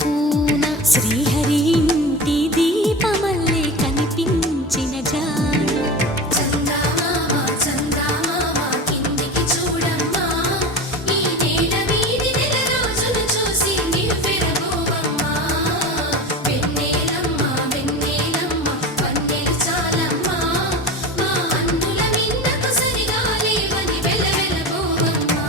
పూన శ్రీహరి ఇంటి దీపమల్లే కనిపించిన జాడు చందమామ చందమామ కిందికి చూడమ్మా ఈ నేల వీధి నెల రోజులు చూసి నివ్వెరబోవమ్మా వెన్నెలమ్మ వెన్నెలమ్మ వన్నెలు చాలమ్మా మా అందుల మిన్నకు సరిగా లేవని వెలవెలబోవమ్మా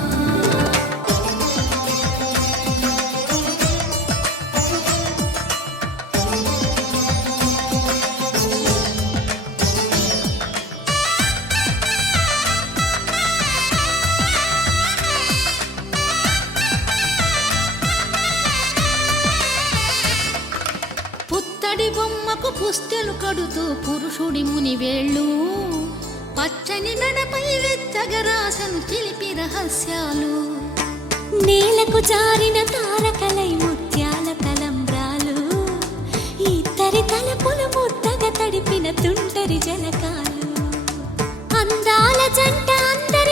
పుత్తడి బొమ్మకు పుస్తెలు కడుతూ పురుషుడి ముని వేళ్ళు పచ్చని మెడపై వెచ్చగరాసను చిలిపి రహస్యాలు నేలకు జారిన తారకలై ముత్యాల తలంబ్రాలు ఇద్దరి తలపులు ముద్దగా తడిపిన తుంటరి జలకాలు అందాల జంట అందరి